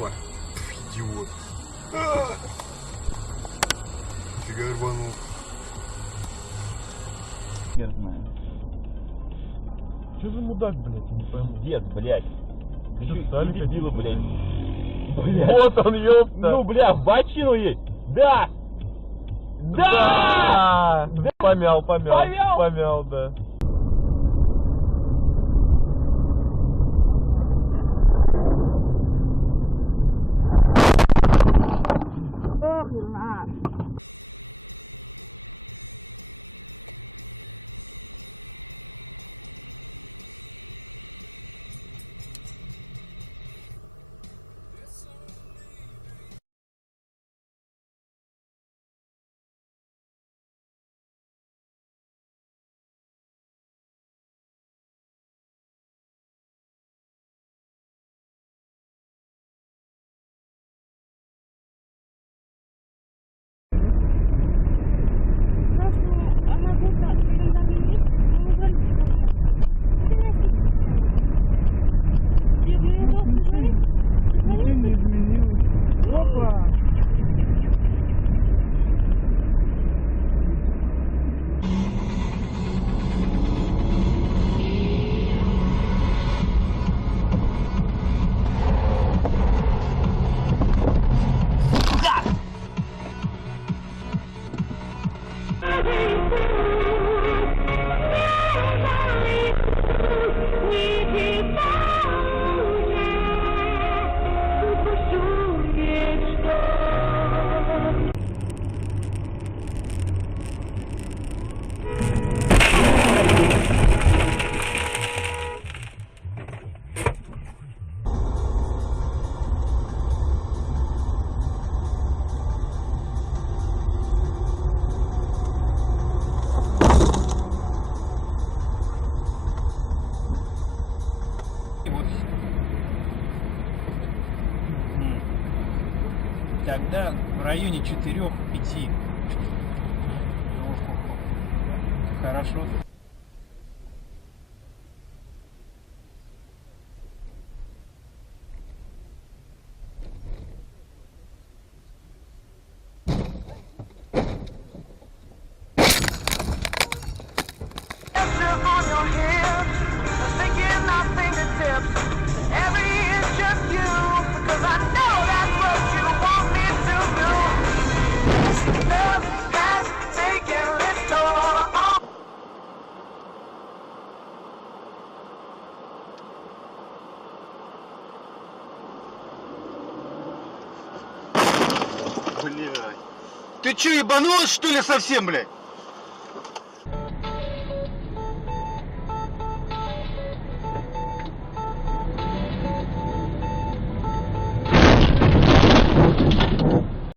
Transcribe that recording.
Опа. Идиот. Фига рванул. Хер знаю. Что за мудак, блядь, не пойму. Дед, блядь. Ты Чё, чё, Сталин дебила, какой-то? блядь. Вот он, ёпта. Ну, бля, в бочину есть. Да! Да! Да! Помял, Помял? помял, да. Тогда в районе 4-5. Хорошо. Блядь. Ты чё, ебанулась, что ли, совсем, блядь?